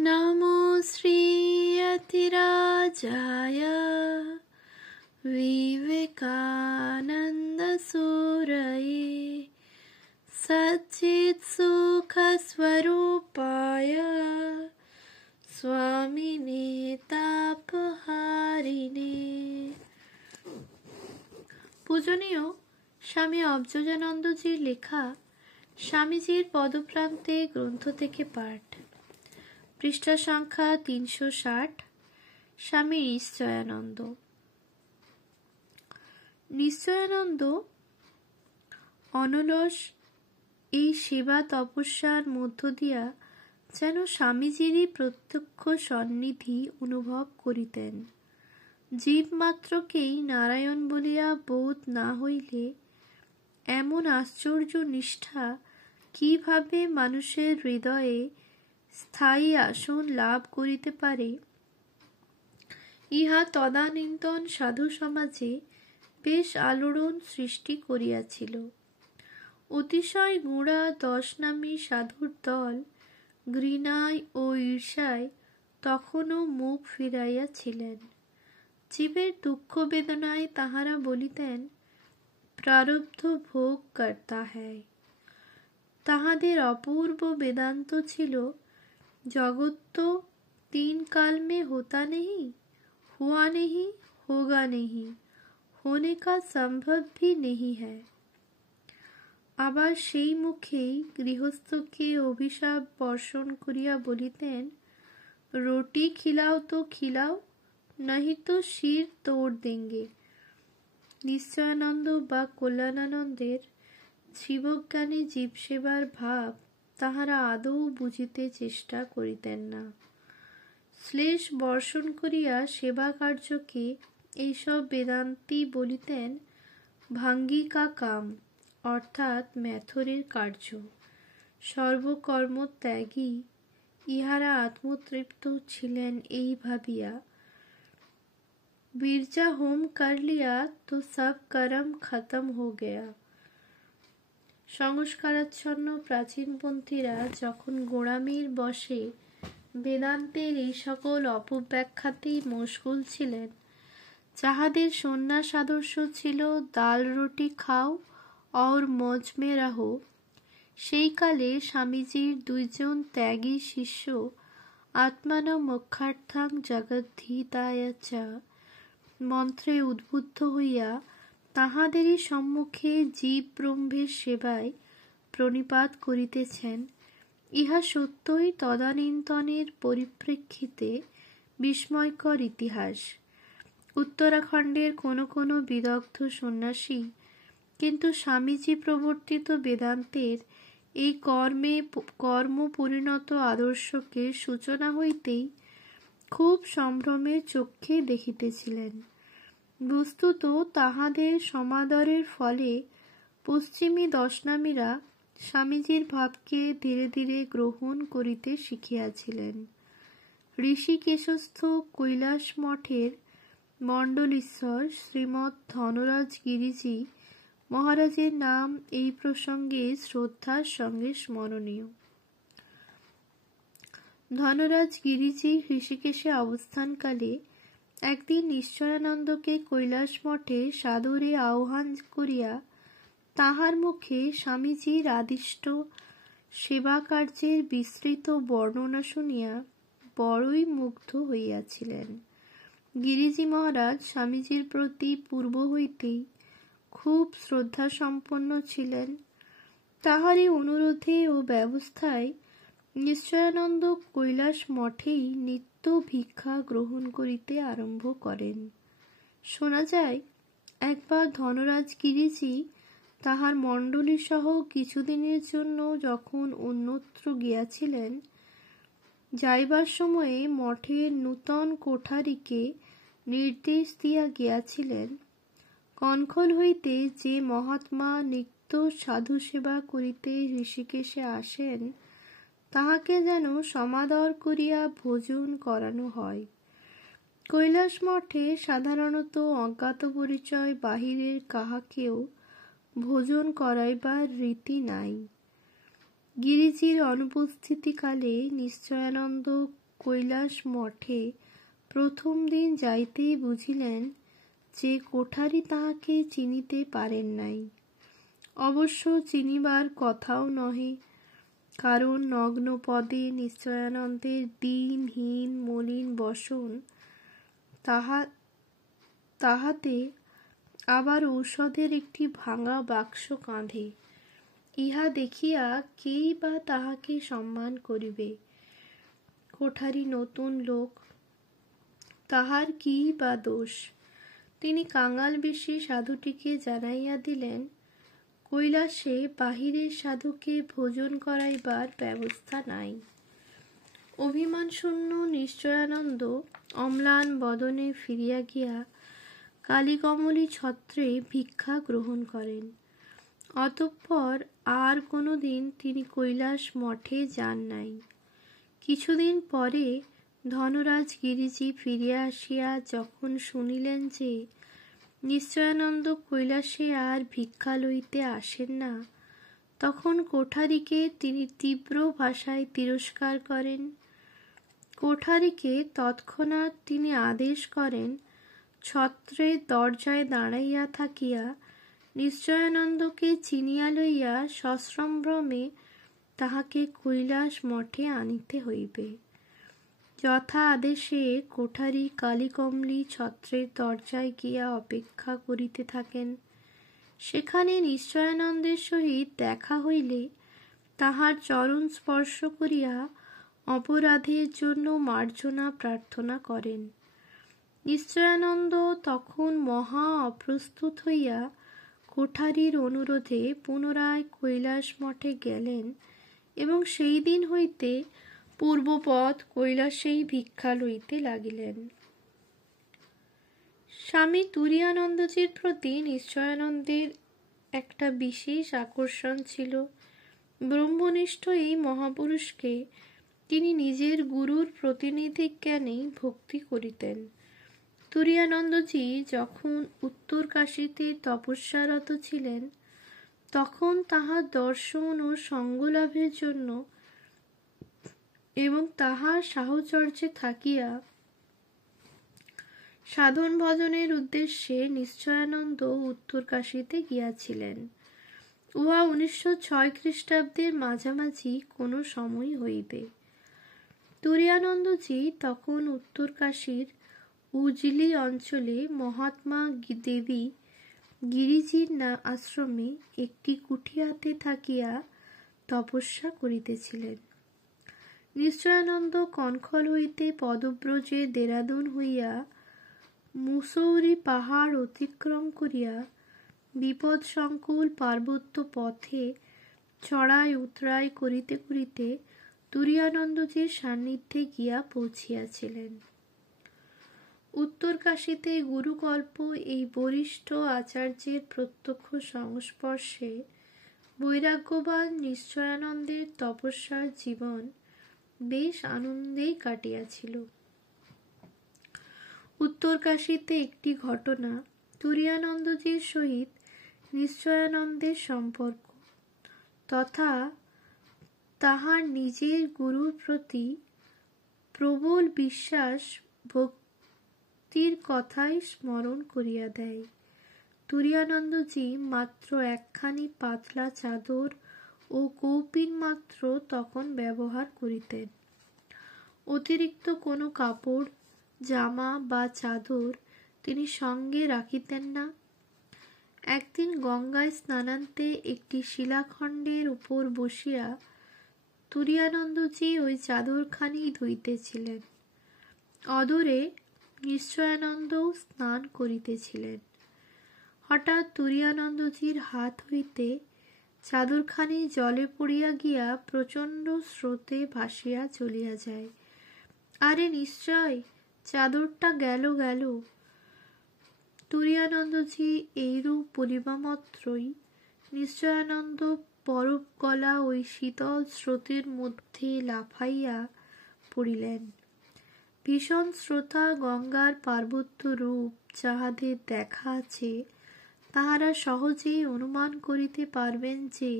नमो श्रीयतिराजाय विवेकानन्दसूरये सच्चित्सुखस्वरूपाय स्वामिने तापहारिणे। পূজনীয় স্বামী অবজজানন্দজির লেখা স্বামীজির পদপ্রান্তে গ্রন্থ থেকে পাঠ, পৃষ্ঠা সংখ্যা 360। স্বামী নিশ্চয়ানন্দ। নিশ্চয়ানন্দ অনলস এই সেবা তপস্যার মধ্য দিয়া যেন স্বামীজিরই প্রত্যক্ষ সন্নিধি অনুভব করিতেন। জীব মাত্রকেই নারায়ণ বলিয়া বোধ না হইলে এমন আশ্চর্য নিষ্ঠা কিভাবে মানুষের হৃদয়ে স্থায়ী আসন লাভ করিতে পারে, ইহা তদানীন্তন সাধু সমাজে বেশ আলোড়ন সৃষ্টি করিয়াছিল। অতিশয় গোঁড়া 10 নামী সাধুর দল ঘৃণায় ও ঈর্ষায় তখনও মুখ ফিরাইয়াছিলেন। জীবের দুঃখ বেদনায় তাহারা বলিতেন, প্রারব্ধ ভোগ করতা হ্যায়। তাহাদের অপূর্ব বেদান্ত ছিল, জগৎ তো 3 काल में होता नहीं, हुआ नहीं, होगा नहीं, होने का संभव भी नहीं है। আবার সেই মুখেই গৃহস্থকে অভিশাপ বর্ষণ করিয়া বলিতেন, রুটি খিলাও তো খিলাও, नहीं तो শির তোড় দেঙ্গে। নিশ্চয়ানন্দ বা কল্যাণানন্দের জীবজ্ঞানী জীবসেবার ভাব তাহারা আদৌ বুঝিতে চেষ্টা করিতেন না। শ্লেষ বর্ষণ করিয়া সেবা কার্যকে এইসব বেদান্তি বলিতেন ভাঙ্গিকা কাম, অর্থাৎ মেথরের কার্য। সর্বকর্ম ত্যাগী ইহারা আত্মতৃপ্ত ছিলেন এই ভাবিয়া, বিরজা হোম কর লিয়া তো সব করম খতম হো গয়া। সংস্কারাচ্ছন্ন প্রাচীনপন্থীরা যখন গোঁড়ামির বশে বেদান্তের এই সকল অপব্যাখ্যাতেই মশগুল ছিলেন, যাহাদের সন্ন্যাস আদর্শ ছিল দাল রুটি খাও और মौज में रहो, সেই কালে স্বামীজির 2 জন ত্যাগী শিষ্য আত্মান মোক্ষার্থং জগদ্ধিতায় চ মন্ত্রে উদ্বুদ্ধ হইয়া তাহাদেরই সম্মুখে জীব ব্রহ্মের সেবায় প্রণিপাত করিতেছেন, ইহা সত্যই তদানীন্তনের পরিপ্রেক্ষিতে বিস্ময়কর ইতিহাস। উত্তরাখণ্ডের কোনো কোনো বিদগ্ধ সন্ন্যাসী কিন্তু স্বামীজি প্রবর্তিত বেদান্তের এই কর্ম পরিণত আদর্শকে সূচনা হইতেই খুব সম্ভ্রমের চক্ষে দেখিতেছিলেন। বস্তুত তাহাদের সমাদরের ফলে পশ্চিমী 10 নামীরা স্বামীজির ভাবকে ধীরে ধীরে গ্রহণ করিতে শিখিয়াছিলেন। ঋষিকেশস্থ কৈলাস মঠের মণ্ডলীশ্বর শ্রীমৎ ধনরাজ গিরিজি মহারাজের নাম এই প্রসঙ্গে শ্রদ্ধার সঙ্গে স্মরণীয়। ধনরাজ গিরিজি ঋষিকেশে অবস্থানকালে একদিন নিশ্চয়ানন্দকে কৈলাস মঠে সাদরে আহ্বান করিয়া তাহার মুখে স্বামীজির আদিষ্ট সেবা কার্যের বিস্তৃত বর্ণনা শুনিয়া বড়ই মুগ্ধ হইয়াছিলেন। গিরিজি মহারাজ স্বামীজির প্রতি পূর্ব হইতেই খুব শ্রদ্ধাসম্পন্ন ছিলেন। তাহারই অনুরোধে ও ব্যবস্থায় নিশ্চয়ানন্দ কৈলাস মঠেই নিত্য ভিক্ষা গ্রহণ করিতে আরম্ভ করেন। শোনা যায়, একবার ধনরাজ গিরিজি তাহার মণ্ডলী সহ কিছুদিনের জন্য যখন অন্যত্র গিয়াছিলেন, যাইবার সময়ে মঠের নূতন কোঠারিকে নির্দেশ দিয়া গিয়াছিলেন, কনখল হইতে যে মহাত্মা নিত্য সাধু সেবা করিতে ঋষিকেশে আসেন, তাহাকে যেন সমাদর করিয়া ভোজন করানো হয়। কৈলাস মঠে সাধারণত অজ্ঞাত পরিচয় বাহিরের কাহাকেও ভোজন করাইবার রীতি নাই। গিরিজির অনুপস্থিতিকালে নিশ্চয়ানন্দ কৈলাস মঠে প্রথম দিন যাইতেই বুঝিলেন যে কোঠারি তাহাকে চিনিতে পারেন নাই। অবশ্য চিনিবার কথাও নহে, কারণ নগ্ন পদে নিশ্চয়ানন্দের দীনহীন মলিন বসন, তাহাতে আবার ঔষধের একটি ভাঙা বাক্স কাঁধে। ইহা দেখিয়া কেই বা তাহাকে সম্মান করিবে? কোঠারি নতুন লোক, তাহার কি বা দোষ? তিনি কাঙাল বেশে সাধুটিকে জানাইয়া দিলেন, কৈলাসে বাহিরের সাধুকে ভোজন করাইবার ব্যবস্থা নাই। অভিমানশূন্য নিশ্চয়ানন্দ অম্লান বদনে ফিরিয়া গিয়া কালীকমলী ছত্রে ভিক্ষা গ্রহণ করেন। অতঃপর আর কোনো দিন তিনি কৈলাস মঠে যান নাই। কিছুদিন পরে ধনরাজ গিরিজি ফিরিয়া আসিয়া যখন শুনিলেন যে নিশ্চয়ানন্দ কৈলাসে আর ভিক্ষা লইতে আসেন না, তখন কোঠারিকে তিনি তীব্র ভাষায় তিরস্কার করেন। কোঠারিকে তৎক্ষণাৎ তিনি আদেশ করেন ছত্রের দরজায় দাঁড়াইয়া থাকিয়া নিশ্চয়ানন্দকে চিনিয়া লইয়া সশ্রমভ্রমে তাহাকে কৈলাস মঠে আনিতে হইবে। যথা আদেশে কোঠারি কালীকমলী ছত্রের দরজায় গিয়া অপেক্ষা করিতে থাকেন। সেখানে নিশ্চয়ানন্দের সহিত দেখা হইলে তাহার চরণ স্পর্শ করিয়া অপরাধের জন্য মার্জনা প্রার্থনা করেন। নিশ্চয়ানন্দ তখন মহা অপ্রস্তুত হইয়া কোঠারির অনুরোধে পুনরায় কৈলাস মঠে গেলেন এবং সেই দিন হইতে পূর্বপদ কৈলাসেই ভিক্ষা লইতে লাগিলেন। স্বামী তুরীয়ানন্দজির প্রতি নিশ্চয়ানন্দের একটা বিশেষ আকর্ষণ ছিল। ব্রহ্মনিষ্ঠ এই মহাপুরুষকে তিনি নিজের গুরুর প্রতিনিধি জ্ঞানেই ভক্তি করিতেন। তুরীয়ানন্দজি যখন উত্তর কাশীতে তপস্যারত ছিলেন, তখন তাহার দর্শন ও সঙ্গলাভের জন্য এবং তাহার সাহচর্যে থাকিয়া সাধন ভজনের উদ্দেশ্যে নিশ্চয়ানন্দ উত্তর কাশীতে গিয়াছিলেন। উহা 1906 খ্রিস্টাব্দের মাঝামাঝি কোনো সময় হইবে। তুরীয়ানন্দজি তখন উত্তর কাশীর উজলি অঞ্চলে মহাত্মা দেবী গিরিজির আশ্রমে একটি কুঠিয়াতে থাকিয়া তপস্যা করিতেছিলেন। নিশ্চয়ানন্দ কনখল হইতে পদব্রজে দেরাদুন হইয়া মুসৌরি পাহাড় অতিক্রম করিয়া বিপদসংকুল পার্বত্য পথে চড়াই উতরাই করিতে করিতে তুরীয়ানন্দজির সান্নিধ্যে গিয়া পৌঁছিয়াছিলেন। উত্তর কাশীতে গুরুকল্প এই বরিষ্ঠ আচার্যের প্রত্যক্ষ সংস্পর্শে বৈরাগ্যবান নিশ্চয়ানন্দের তপস্যার জীবন বেশ আনন্দেই কাটিয়াছিল। উত্তর কাশীতে একটি ঘটনা তুরীয়ানন্দজির সহিত নিশ্চয়ানন্দের সম্পর্ক তথা তাহার নিজের গুরুর প্রতি প্রবল বিশ্বাস ভক্তির কথাই স্মরণ করিয়া দেয়। তুরীয়ানন্দজি মাত্র একখানি পাতলা চাদর ও কৌপিন মাত্র তখন ব্যবহার করিতেন। অতিরিক্ত কোনো কাপড়, জামা বা চাদর তিনি সঙ্গে রাখিতেন না। একদিন গঙ্গায় স্নানান্তে একটি শিলাখণ্ডের উপর বসিয়া তুরীয়ানন্দজি ওই চাদরখানি ধুইতেছিলেন। অদূরে নিশ্চয়ানন্দও স্নান করিতেছিলেন। হঠাৎ তুরীয়ানন্দজির হাত হইতে চাদরখানি জলে পড়িয়া গিয়া প্রচণ্ড স্রোতে ভাসিয়া চলিয়া যায়। আরে নিশ্চয়, চাদরটা গেল গেল। তুরীয়ানন্দজি এইরূপ বলিবামাত্রই নিশ্চয়ানন্দ বরফ গলা ওই শীতল স্রোতের মধ্যে লাফাইয়া পড়িলেন। ভীষণ স্রোতা গঙ্গার পার্বত্য রূপ যাহাদের দেখা আছে, তাহারা সহজেই অনুমান করিতে পারবেন যে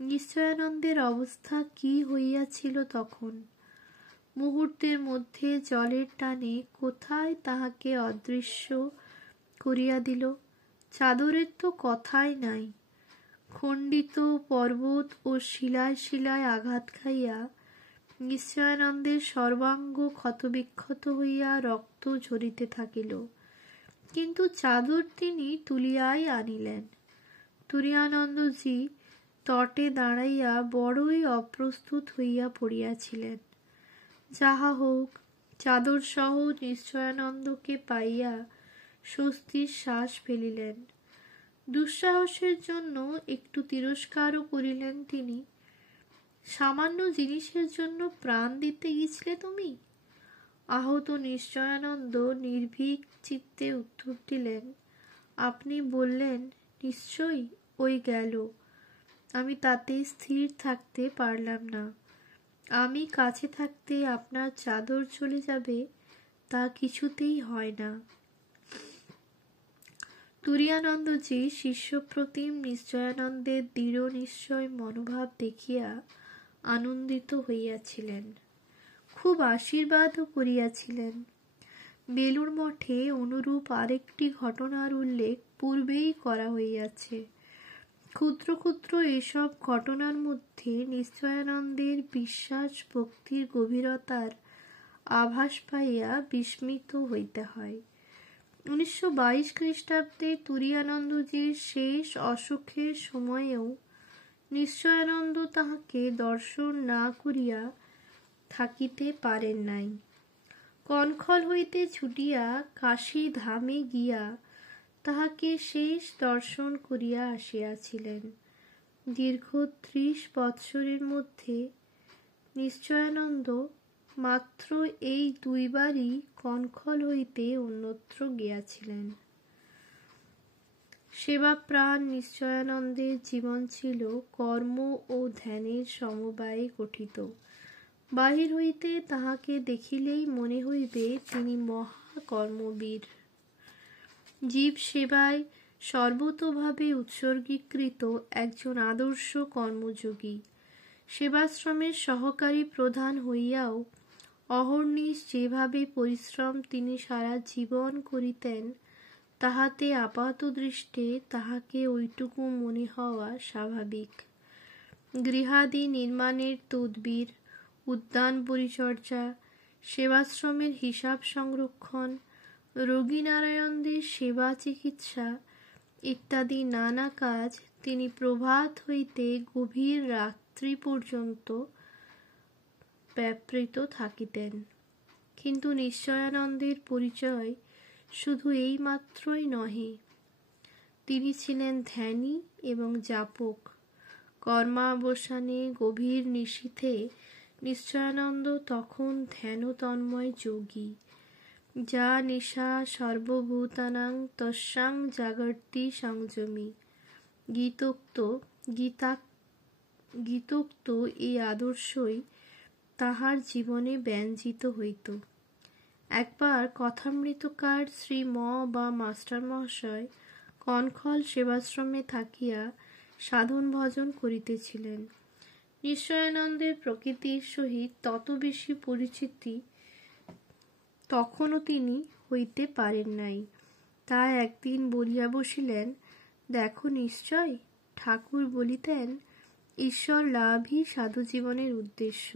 নিশ্চয়ানন্দের অবস্থা কি হইয়াছিল তখন। মুহূর্তের মধ্যে জলের টানে কোথায় তাহাকে অদৃশ্য করিয়া দিল। চাদরের তো কথাই নাই। খণ্ডিত পর্বত ও শিলায় শিলায় আঘাত খাইয়া নিশ্চয়ানন্দের সর্বাঙ্গ ক্ষতবিক্ষত হইয়া রক্ত ঝরিতে থাকিল, কিন্তু চাদর তিনি তুলিয়াই আনিলেন। তুরীয়ানন্দজি তটে দাঁড়াইয়া বড়ই অপ্রস্তুত হইয়া পড়িয়াছিলেন। যাহা হোক, চাদর সহ নিশ্চয়ানন্দকে পাইয়া স্বস্তির শ্বাস ফেলিলেন। দুঃসাহসের জন্য একটু তিরস্কারও করিলেন তিনি। সামান্য জিনিসের জন্য প্রাণ দিতে গিয়েছিলে তুমি? আহত নিশ্চয়ানন্দ নির্ভীক চিত্তে উত্তর দিলেন, আপনি বললেন নিশ্চয়ই, ওই গেল। আমি তাতে স্থির থাকতে পারলাম না। আমি কাছে থাকতে আপনার চাদর চলে যাবে, তা কিছুতেই হয় না। তুরীয়ানন্দজি শিষ্যপ্রতিম নিশ্চয়ানন্দের দৃঢ় নিশ্চয় মনোভাব দেখিয়া আনন্দিত হইয়াছিলেন, খুব আশীর্বাদও করিয়াছিলেন। বেলুড় মঠে অনুরূপ আরেকটি ঘটনার উল্লেখ পূর্বেই করা হইয়াছে। ক্ষুদ্র ক্ষুদ্র এসব ঘটনার মধ্যে নিশ্চয়ানন্দের বিশ্বাস ভক্তির গভীরতার আভাস পাইয়া বিস্মিত হইতে হয়। 1922 খ্রিস্টাব্দে তুরীয়ানন্দজির শেষ অসুখের সময়েও নিশ্চয়ানন্দ তাহাকে দর্শন না করিয়া থাকিতে পারেন নাই। কনখল হইতে ছুটিয়া কাশী ধামে গিয়া তাহাকে শেষ দর্শন করিয়া আসিয়াছিলেন। দীর্ঘ 30 বৎসরের মধ্যে নিশ্চয়ানন্দ মাত্র এই দুইবারই কনখল হইতে অন্যত্র গিয়াছিলেন। সেবাপ্রাণ নিশ্চয়ানন্দের জীবন ছিল কর্ম ও ধ্যানের সমবায়ে গঠিত। বাহির হইতে তাহাকে দেখিলেই মনে হইবে তিনি মহাকর্মবীর, জীব সেবায় সর্বতোভাবে উৎসর্গীকৃত একজন আদর্শ কর্মযোগী। সেবাশ্রমের সহকারী প্রধান হইয়াও অহর্নিশ যেভাবে পরিশ্রম তিনি সারা জীবন করিতেন, তাহাতে আপাতদৃষ্টে তাহাকে ওইটুকু মনে হওয়া স্বাভাবিক। গৃহাদি নির্মাণের তদবির, উদ্যান পরিচর্যা, সেবাশ্রমের হিসাব সংরক্ষণ, রোগীনারায়ণদের সেবা চিকিৎসা ইত্যাদি নানা কাজ তিনি প্রভাত হইতে গভীর রাত্রি পর্যন্ত ব্যাপৃত থাকিতেন। কিন্তু নিশ্চয়ানন্দের পরিচয় শুধু এই মাত্রই নহে, তিনি ছিলেন ধ্যানী এবং যাপক। কর্মাবসানে গভীর নিশীথে নিশ্চয়ানন্দ তখন ধ্যানতন্ময় যোগী। যা নিশা সর্বভূতানাং তস্যাং জাগর্তি সংযমী। গীতোক্ত এই আদর্শই তাহার জীবনে ব্যঞ্জিত হইত। একবার কথামৃতকার শ্রী ম বা মাস্টার মহাশয় কনখল সেবাশ্রমে থাকিয়া সাধন ভজন করিতেছিলেন। নিশ্চয়ানন্দের প্রকৃতির সহিত তত বেশি পরিচিতি তখনও তিনি হইতে পারেন নাই। তাই একদিন বলিয়া বসিলেন, দেখো নিশ্চয়, ঠাকুর বলিতেন ঈশ্বর লাভই সাধুজীবনের উদ্দেশ্য,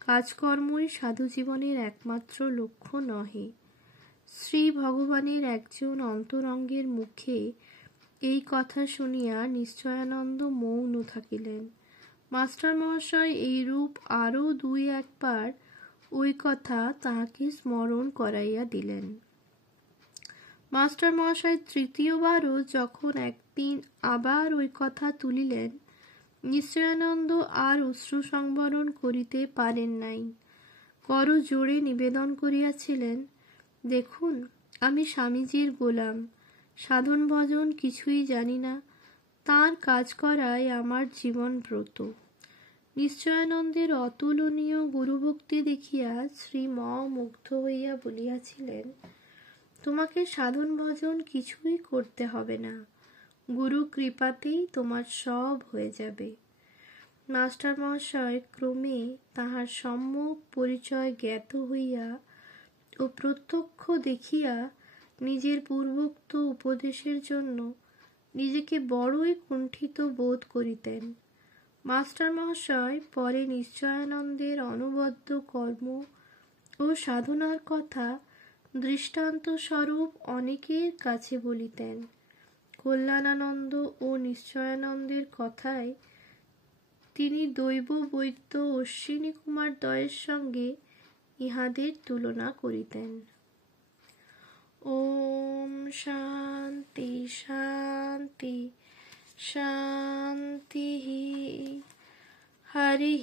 কাজকর্মই সাধুজীবনের একমাত্র লক্ষ্য নহে। শ্রী ভগবানের একজন অন্তরঙ্গের মুখে এই কথা শুনিয়া নিশ্চয়ানন্দ মৌন থাকিলেন। মাস্টার মহাশয় এইরূপ আরও 2-1 বার ওই কথা তাহাকে স্মরণ করাইয়া দিলেন। মাস্টার মহাশয় তৃতীয়বারও যখন একদিন আবার ওই কথা তুলিলেন, নিশ্চয়ানন্দ আর অশ্রু সংবরণ করিতে পারেন নাই। করজোড়ে নিবেদন করিয়াছিলেন, দেখুন, আমি স্বামীজির গোলাম, সাধন ভজন কিছুই জানি না, তাঁর কাজ করাই আমার জীবন ব্রত। নিশ্চয়ানন্দের অতুলনীয় গুরুভক্তি দেখিয়া শ্রী ম মুগ্ধ হইয়া বলিয়াছিলেন, তোমাকে সাধন ভজন কিছুই করতে হবে না, গুরু কৃপাতেই তোমার সব হয়ে যাবে। মাস্টার মহাশয় ক্রমে তাহার সম্যক পরিচয় জ্ঞাত হইয়া ও প্রত্যক্ষ দেখিয়া নিজের পূর্বোক্ত উপদেশের জন্য নিজেকে বড়ই কুণ্ঠিত বোধ করিতেন। মাস্টার মহাশয় পরে নিশ্চয়ানন্দের অনবদ্য কর্ম ও সাধনার কথা দৃষ্টান্ত স্বরূপ অনেকের কাছে বলিতেন। কল্যাণানন্দ ও নিশ্চয়ানন্দের কথায় তিনি দৈব বৈদ্য অশ্বিনী কুমার দ্বয়ের সঙ্গে ইহাদের তুলনা করিতেন। ওম শান্তি শান্তি শান্তি। হরি